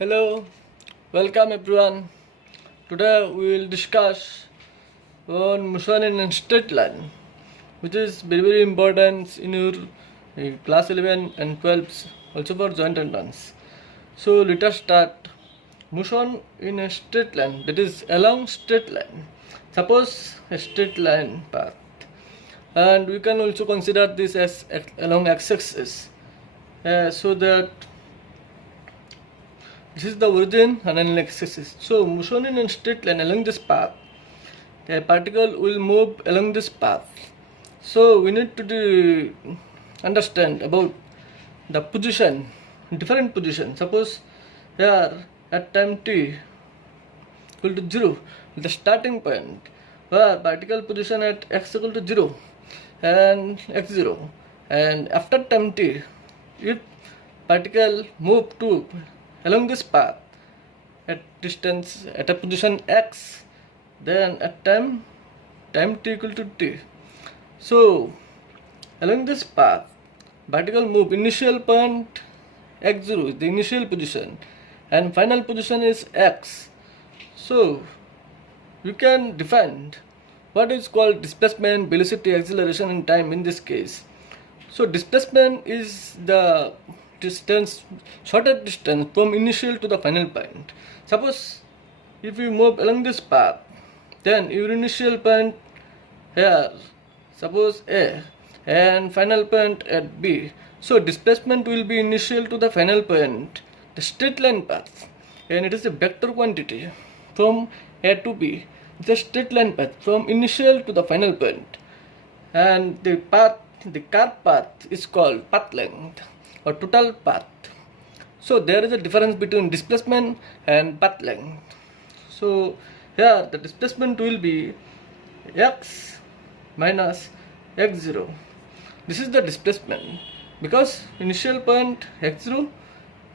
Hello, welcome everyone. Today we will discuss on motion in a straight line, which is very important in your class 11 and 12, also for joint entrance. So let us start. Motion in a straight line, that is along straight line. Suppose a straight line path, and we can also consider this as along x-axis, so that this is the origin and an x-axis. So motion in a straight line along this path, a particle will move along this path. So we need to understand about the position, different position. Suppose here at time t equal to 0, the starting point, where particle position at x equal to 0 and x0, and after time t, if particle move to along this path at distance at a position x, then at time t equal to t. So along this path, particle move initial point x0 is the initial position and final position is x. So you can define what is called displacement, velocity, acceleration and time in this case. So displacement is the distance, shortest distance from initial to the final point. Suppose if you move along this path, then your initial point here, suppose A, and final point at B. So displacement will be initial to the final point, the straight line path, and it is a vector quantity from A to B. It's a straight line path from initial to the final point, and the curved path is called path length or total path. So there is a difference between displacement and path length. So here the displacement will be x minus x0. This is the displacement because initial point x0,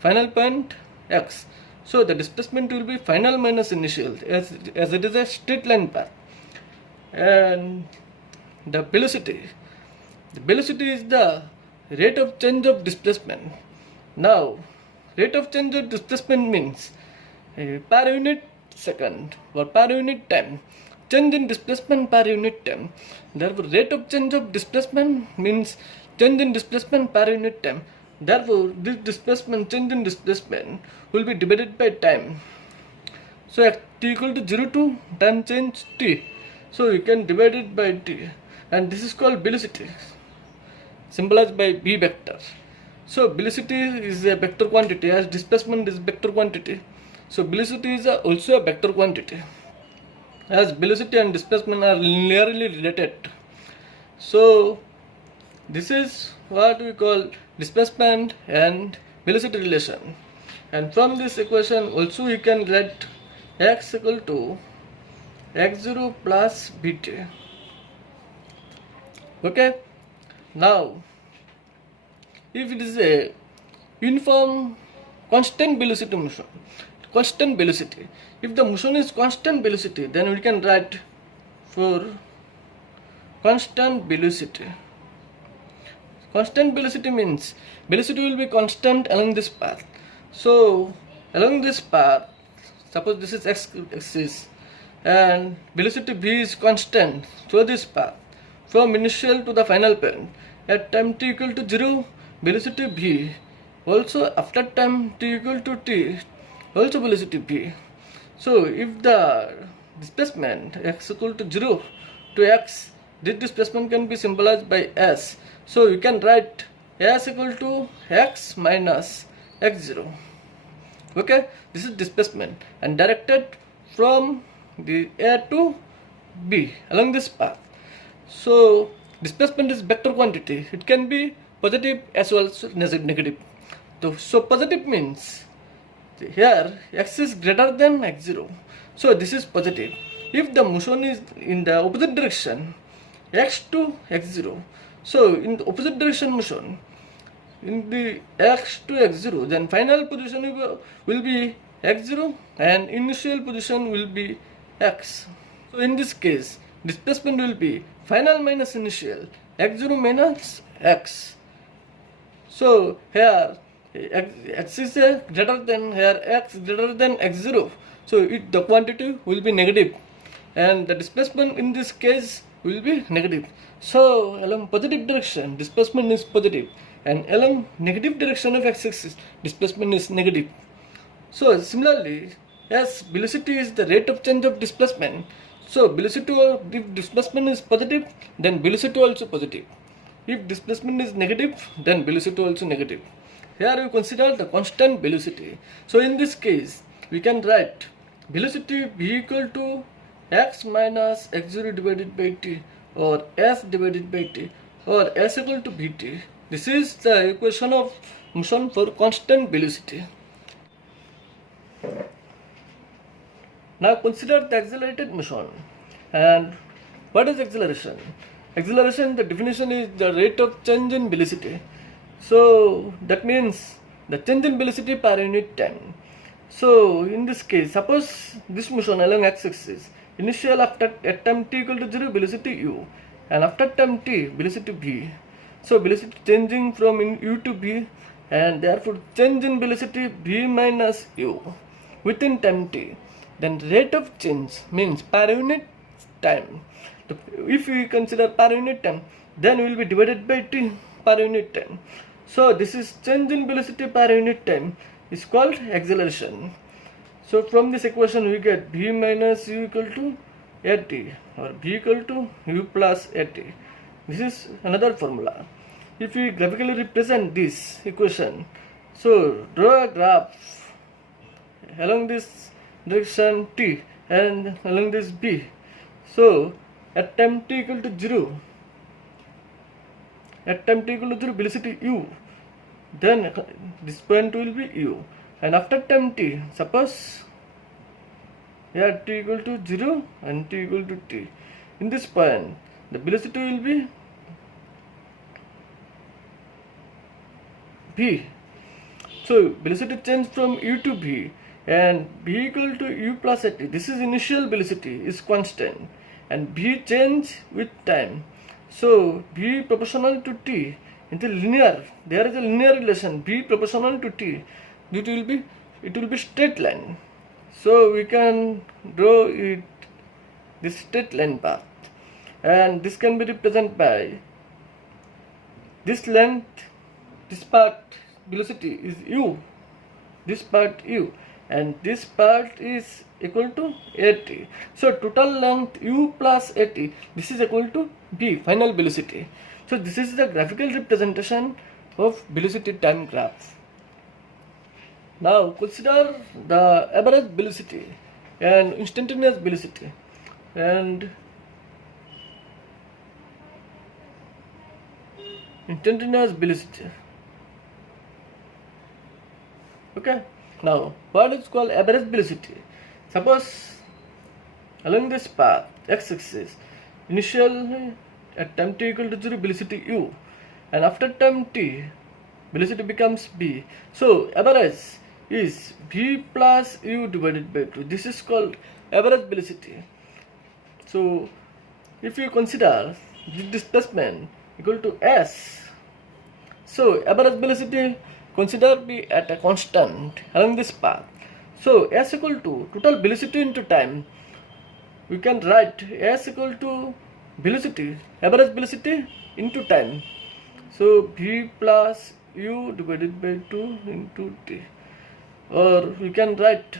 final point x. So the displacement will be final minus initial as it is a straight line path. And the velocity is the rate of change of displacement. Now rate of change of displacement means per unit second or per unit time, change in displacement per unit time. Therefore rate of change of displacement means change in displacement per unit time. Therefore this displacement, change in displacement, will be divided by time. So at t equal to 0 to time change t, so you can divide it by t, and this is called velocity, symbolized by v vector. So velocity is a vector quantity as displacement is vector quantity. So velocity is also a vector quantity as velocity and displacement are linearly related. So this is what we call displacement and velocity relation, and from this equation also we can write x equal to x0 plus vt. Okay, now if it is a uniform constant velocity motion, constant velocity, if the motion is constant velocity, then we can write for constant velocity. Constant velocity means velocity will be constant along this path. So along this path, suppose this is x-axis and velocity v is constant through this path from initial to the final point. At time t equal to 0, velocity v, also after time t equal to t, also velocity v. So if the displacement x equal to 0 to x, this displacement can be symbolized by s. So you can write s equal to x minus x0. Okay, this is displacement and directed from the A to B along this path. So displacement is vector quantity. It can be positive as well as negative. So positive means here x is greater than x0. So this is positive. If the motion is in the opposite direction, x to x0, so in the opposite direction motion, in the x to x0, then final position will be x0 and initial position will be x. So in this case, displacement will be final minus initial, x0 minus x. So here x is greater than here x greater than x0, so the quantity will be negative and the displacement in this case will be negative. So along positive direction displacement is positive and along negative direction of x-axis displacement is negative. So similarly, as velocity is the rate of change of displacement, so velocity if displacement is positive, then velocity also positive. If displacement is negative, then velocity also negative. Here we consider the constant velocity. So in this case, we can write velocity v equal to x minus x0 divided by t, or s divided by t, or s equal to vt. This is the equation of motion for constant velocity. Now consider the accelerated motion. And what is acceleration? Acceleration, the definition is the rate of change in velocity. So that means the change in velocity per unit time. So in this case, suppose this motion along x-axis, initial after at time t equal to 0 velocity u, and after time t velocity v. So velocity changing from u to v, and therefore change in velocity v minus u within time t. Then rate of change means per unit time. If we consider per unit time, then we will be divided by t per unit time. So this is change in velocity per unit time is called acceleration. So from this equation we get v minus u equal to at, or v equal to u plus at. This is another formula. If we graphically represent this equation, so draw a graph along this direction t and along this b. So at time t equal to 0, velocity u, then this point will be u, and after time t, suppose here t equal to 0 and t equal to t, in this point the velocity will be v. So velocity change from u to v, and v equal to u plus at. This is initial velocity is constant and v change with time. So v proportional to t into linear. There is a linear relation v proportional to t. It will be straight line. So we can draw it this straight line path, and this can be represented by this length. This part velocity is u. This part u. And this part is equal to at. So total length u plus at, this is equal to v, final velocity. So this is the graphical representation of velocity time graph. Now consider the average velocity and instantaneous velocity. And instantaneous velocity. Okay. Now, what is called average velocity? Suppose along this path, x-axis, initial at time t equal to 0 velocity u, and after time t, velocity becomes v. So average is v plus u divided by 2. This is called average velocity. So if you consider the displacement equal to s, so average velocity consider be at a constant along this path. So s equal to total velocity into time. We can write s equal to velocity, average velocity into time. So v plus u divided by 2 into t. Or we can write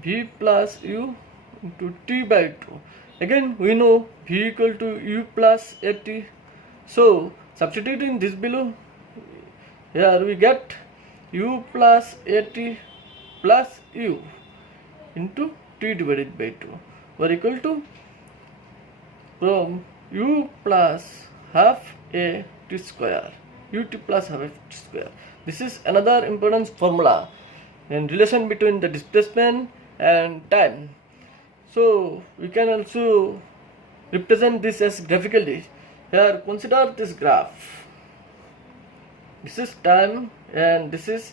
v plus u into t by 2. Again we know v equal to u plus at. So substituting this below, here we get u plus at plus u into t divided by 2, or equal to from u plus half a t square, ut plus half a t square. This is another important formula in relation between the displacement and time. So we can also represent this as graphically. Here consider this graph. This is time and this is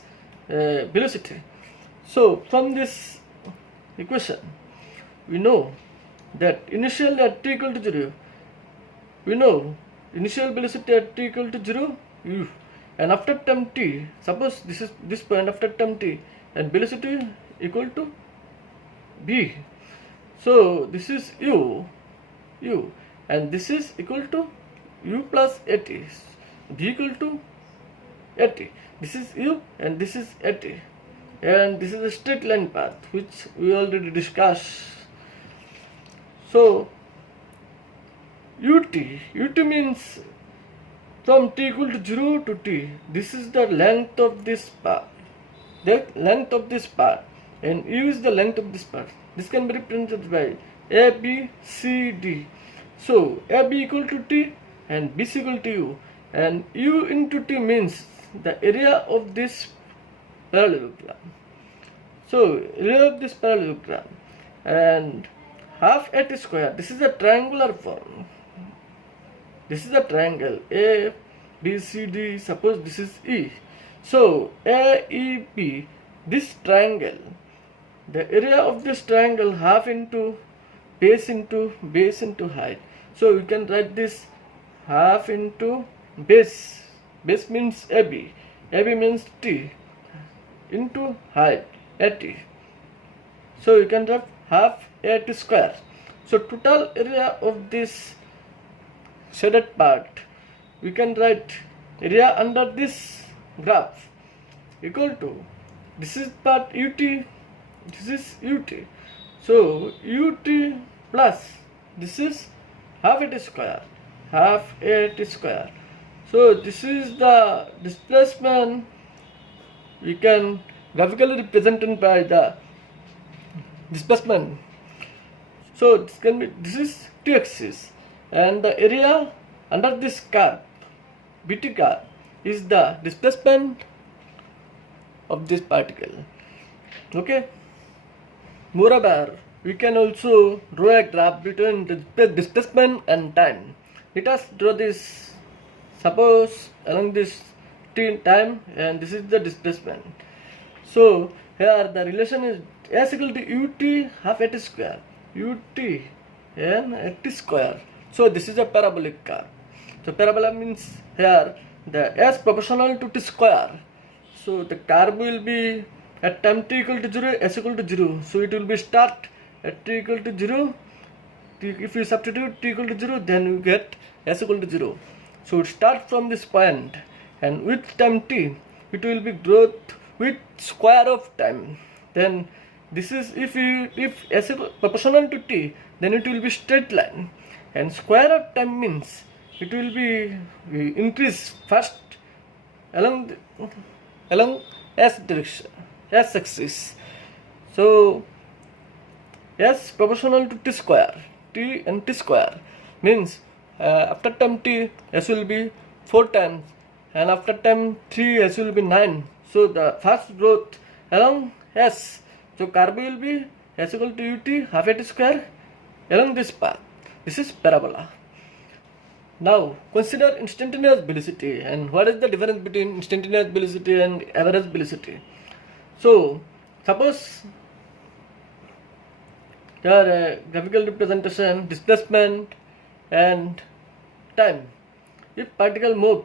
velocity. So from this equation we know that initial at t equal to 0, we know initial velocity at t equal to 0 u, and after time t, suppose this is this point after time t, and velocity equal to v. So this is u, and this is equal to u plus at, v equal to at. This is u and this is at, and this is a straight line path which we already discussed. So ut means from t equal to 0 to t. This is the length of this path. The length of this path, and u is the length of this path. This can be represented by a, b, c, d. So a, b equal to t and b is equal to u, and u into t means the area of this parallelogram. So area of this parallelogram, and half at square. This is a triangular form. This is a triangle A, B, C, D. Suppose this is E. So A, E, B. This triangle, the area of this triangle half into base into height. So you can write this half into base. Base means AB. AB means T into height at. So you can write half at square. So total area of this shaded part, we can write area under this graph equal to, this is part ut, this is ut. So ut plus this is half at square, So this is the displacement. We can graphically represent it by the displacement. So this is t-axis, and the area under this curve, BT curve, is the displacement of this particle. Okay. Moreover, we can also draw a graph between the displacement and time. Let us draw this. Suppose along this t time, and this is the displacement. So here the relation is s equal to ut half at square, ut and at square. So this is a parabolic curve. So parabola means here the s proportional to t square. So the curve will be at time t equal to 0, s equal to 0. So it will be start at t equal to 0. If you substitute t equal to 0, then you get s equal to 0. So it starts from this point, and with time t, it will be growth with square of time. Then this is if s is proportional to t, then it will be straight line, and square of time means it will be increase first along s direction, s axis. So s proportional to t square, t and t square means after time t, s will be 4 times, and after time 3, s will be 9. So the first growth along s, so curve will be s equal to ut half at square along this path. This is parabola. Now consider instantaneous velocity, and what is the difference between instantaneous velocity and average velocity. So suppose there are graphical representation, displacement and time. If particle move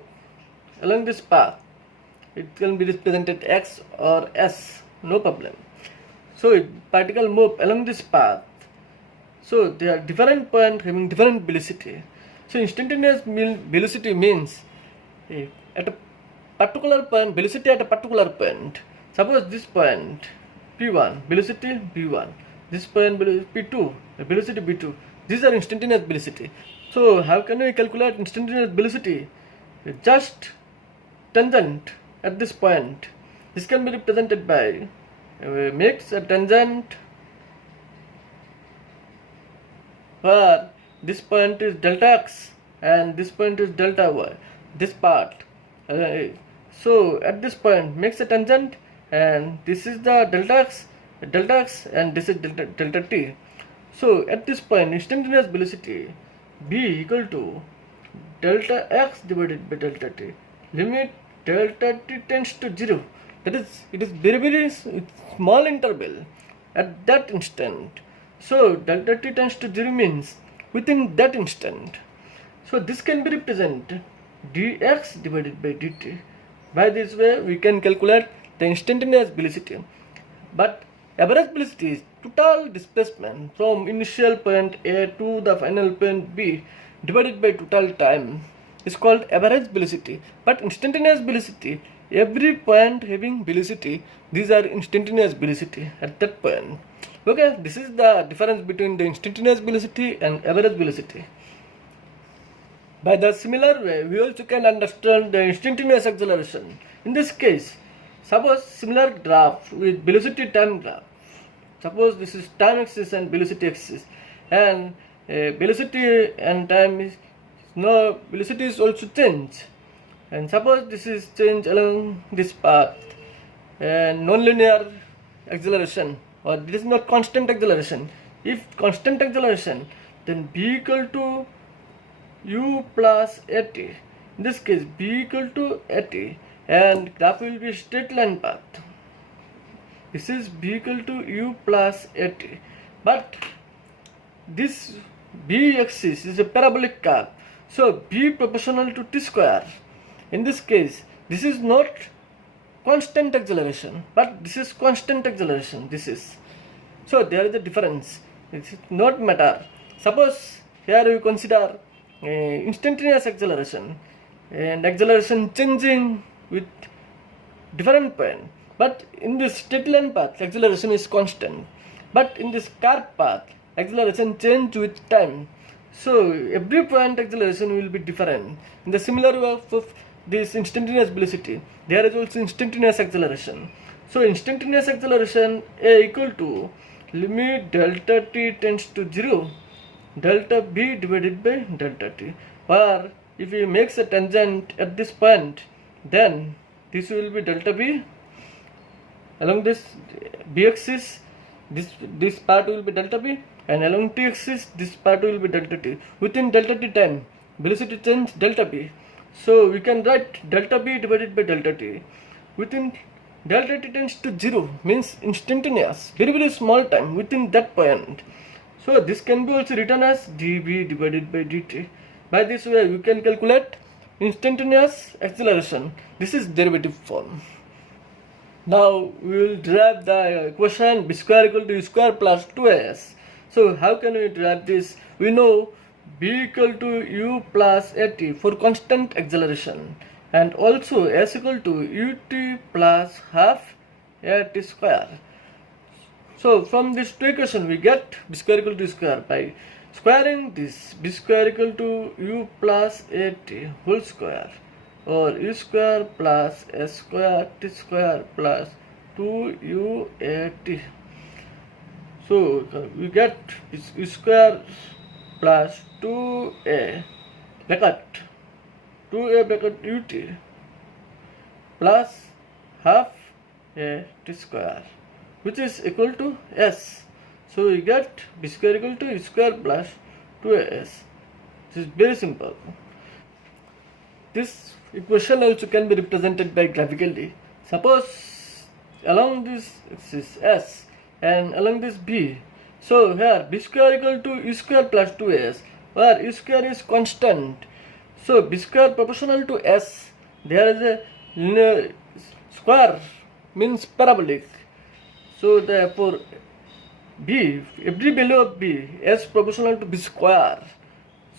along this path, it can be represented x or s, no problem. So if particle move along this path, so there are different points having different velocity. So instantaneous velocity means at a particular point, velocity at a particular point. Suppose this point p1, velocity v1, this point p2, velocity v2. These are instantaneous velocity. So how can we calculate instantaneous velocity? Just tangent at this point. This can be represented by makes a tangent where this point is delta x and this point is delta y. This part. So at this point makes a tangent, and this is the delta x, and this is delta t. So at this point instantaneous velocity b equal to delta x divided by delta t. Limit delta t tends to 0. That is, it is very small interval at that instant. So delta t tends to 0 means within that instant. So this can be represented dx divided by dt. By this way, we can calculate the instantaneous velocity. But average velocity is total displacement from initial point A to the final point B divided by total time. It's called average velocity. But instantaneous velocity, every point having velocity, these are instantaneous velocity at that point. Okay, this is the difference between the instantaneous velocity and average velocity. By the similar way, we also can understand the instantaneous acceleration. In this case, suppose similar graph with velocity time graph. Suppose this is time axis and velocity axis, and velocity and time is velocity is also change. And suppose this is change along this path, and non-linear acceleration, or this is not constant acceleration. If constant acceleration, then b equal to u plus at. In this case, b equal to at, and graph will be straight line path. This is b equal to u plus at, but this b axis is a parabolic curve, so b proportional to t square. In this case, this is not constant acceleration, but this is constant acceleration. This is, so there is a difference. It is not matter. Suppose here we consider instantaneous acceleration, and acceleration changing with different point. But in this straight line path, acceleration is constant. But in this curve path, acceleration change with time. So every point acceleration will be different. In the similar way of this instantaneous velocity, there is also instantaneous acceleration. So instantaneous acceleration A equal to limit delta t tends to 0, delta b divided by delta t. Or if we make a tangent at this point, then this will be delta b. Along this b axis, this part will be delta b, and along t axis, this part will be delta t. Within delta t time, velocity change delta b. So we can write delta b divided by delta t. Within delta t tends to 0 means instantaneous, very very small time within that point. So this can be also written as dB divided by dt. By this way, we can calculate instantaneous acceleration. This is derivative form. Now we will derive the equation b square equal to u square plus 2as. So how can we derive this? We know b equal to u plus at for constant acceleration, and also s equal to ut plus half at square. So from this two equation we get b square equal to u square. By squaring this, b square equal to u plus at whole square, or u square plus s square t square plus 2u at. So we get u square plus 2a bracket 2a bracket ut plus half a t square, which is equal to s. So we get b square equal to u square plus 2as. This is very simple. This equation also can be represented by graphically. Suppose along this axis s and along this b. So here b square equal to u square plus 2as, where u square is constant. So b square proportional to s. There is a linear square means parabolic. So therefore b, every value of b, s proportional to b square.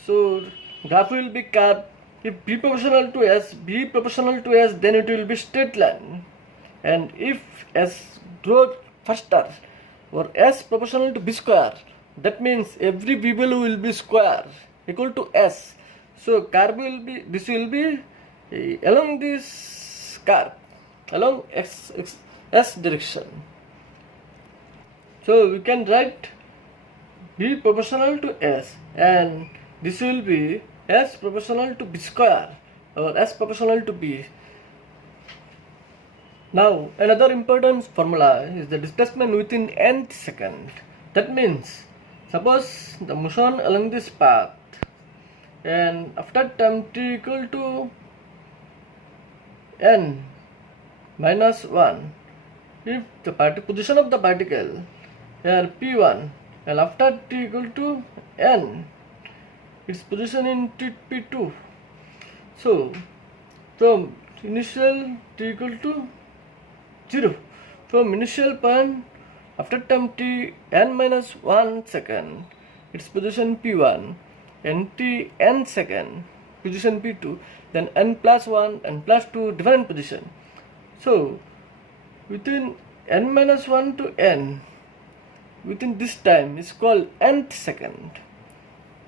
So graph will be curved. If b proportional to s, b proportional to s, then it will be straight line. And if s grows faster, or s proportional to b square, that means every b value will be square equal to s. So curve will be, this will be along this curve, along s direction. So we can write b proportional to s, and this will be s proportional to b square, or s proportional to b. Now another important formula is the displacement within nth second. That means suppose the motion along this path, and after time t equal to n minus 1, if the position of the particle here p1, and after t equal to n, its position in p2. So from initial t equal to 0. From initial point after time t n minus 1 second, its position p1, and t n second, position p2, then n plus 1 and plus 2 different position. So within n minus 1 to n, within this time is called nth second.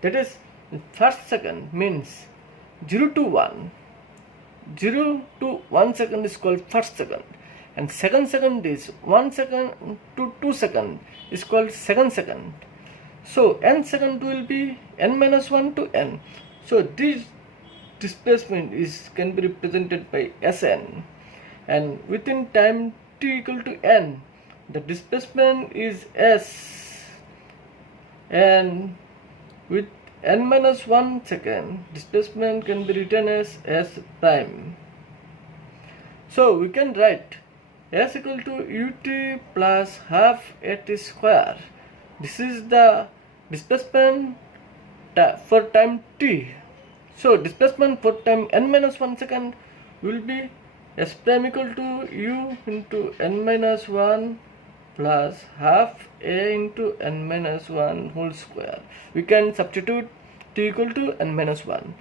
That is, first second means 0 to 1. 0 to 1 second is called first second, and second second is 1 second to 2 second is called second second. So n second will be n minus 1 to n. So this displacement can be represented by Sn, and within time t equal to n, the displacement is S, and with n minus 1 second, displacement can be written as S prime. So we can write S equal to ut plus half at square. This is the displacement for time t. So displacement for time n minus 1 second will be S prime equal to u into n minus 1 plus half a into n minus 1 whole square. We can substitute t equal to n minus 1,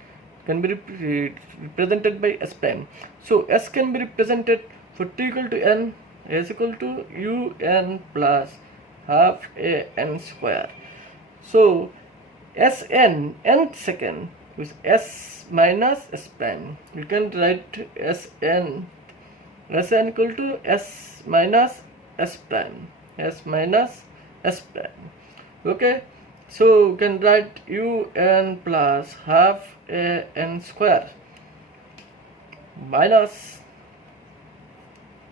can be represented by S prime. So S can be represented for t equal to n, S equal to u n plus half a n square. So Sn nth second is S minus S prime. You can write Sn equal to S minus S prime, S minus S prime. Okay, so you can write un plus half a n square minus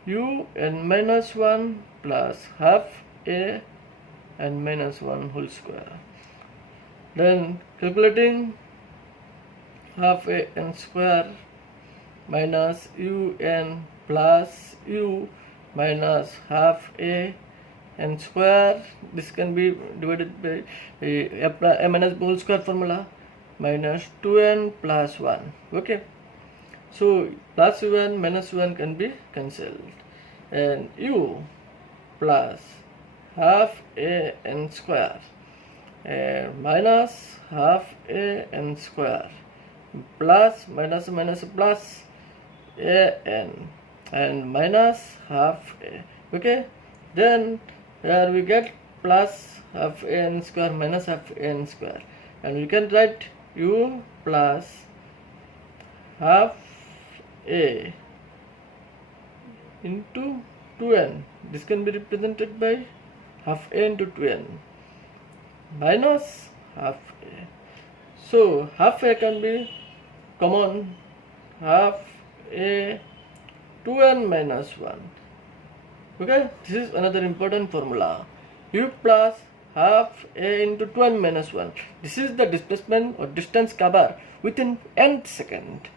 un minus 1 plus half a n minus 1 whole square. Then calculating half a n square minus un plus u minus half a n square. This can be divided by a minus whole square formula, minus 2n plus 1. Okay, so plus 1 minus 1 can be cancelled, and u plus half a n square minus half a n square plus minus minus plus a n and minus half a. Okay, then here we get plus half a n square minus half a n square, and we can write u plus half a into 2n. This can be represented by half a into 2n minus half a. So half a can be common, half a 2n minus 1. Okay, this is another important formula, u plus half a into 2n minus 1. This is the displacement or distance covered within nth second.